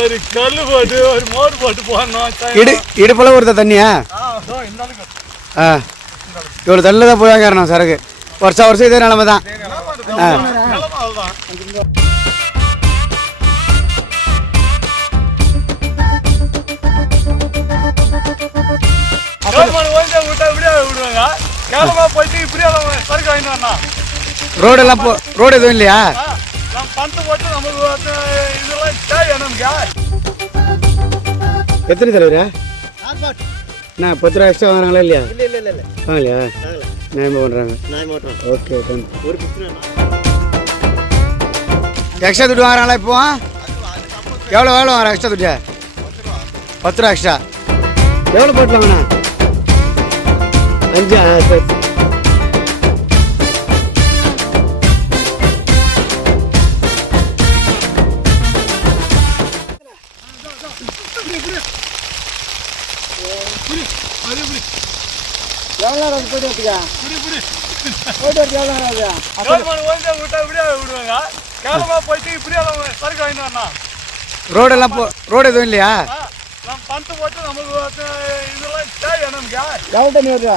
ஒரு கல்லு போட்டு ஒரு மோர் போட்டு போடணும். இடுப்புல ஒரு தண்ணியா? இவ்வளோ தள்ளில் தான் போய் வாங்கிறோம் சரக்கு. வருஷம் இதே நிலமை தான். ரோடு எதுவும் இல்லையா? எத்தனை தலைவரா? நான் 10 ரூபா எக்ஸ்ட்ரா வாங்குறாங்களா இல்லையா? வாங்கலையா? நியாயமாக பண்ணுறாங்க. ஓகே எக்ஸ்ட்ரா துட்டு வாங்குறாங்களா இப்போ? எவ்வளோ வாங்குறாங்க எக்ஸ்ட்ரா துட்டு? 10 ரூபா எக்ஸ்ட்ரா. எவ்வளோ போட்டு வாங்கண்ணா? 5. சரி. எவ்வளோ நேரம் போயிட்டு வச்சுக்கா? போயிட்டு வச்சு எவ்வளோ நேரம் ரோடு எதுவும் இல்லையா? எவ்வளோ தண்ணி வருதா?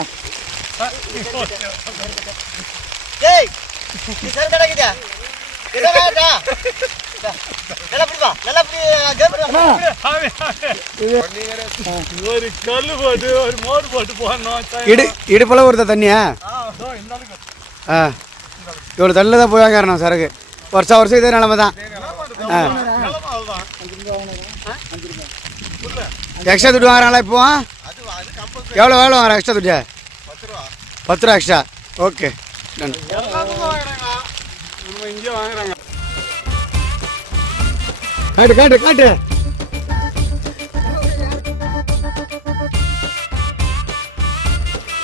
ஒரு கல்லு போட்டு ஒரு மோர் போட்டு போடணும். இடுப்புல ஒரு தண்ணியா? இவ்வளோ தள்ளில் தான் போய் வாங்கிறோம் சரக்கு. வருஷம் இதே நிலமை தான். எக்ஸ்ட்ரா துட்டு வாங்குறாங்களா இப்போ? எவ்வளோ வாங்குறாங்க எக்ஸ்ட்ரா துட்டு? 10 ரூபா எக்ஸ்ட்ரா. ஓகே நன்றி. காட்டு காட்டு காட்டு.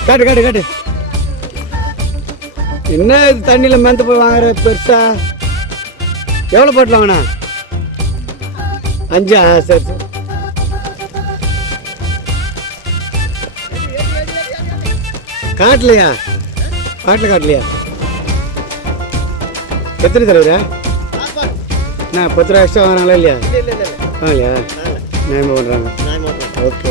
காட்டு காட்டு காட்டு. என்ன தண்ணியில் மேந்து போய் வாங்குற பெருசா? எவ்வளோ போட்டு வாங்கண்ணா? 5. சரி சரி. காட்டலையா? காட்டலையா? எத்தனை தலைவரா? நான் 10 ரூபா எக்ஸ்ட்ரா வாங்குறாங்களா இல்லையா? வாங்கலையா? நியாயமாக பண்ணுறாங்க. ஓகே.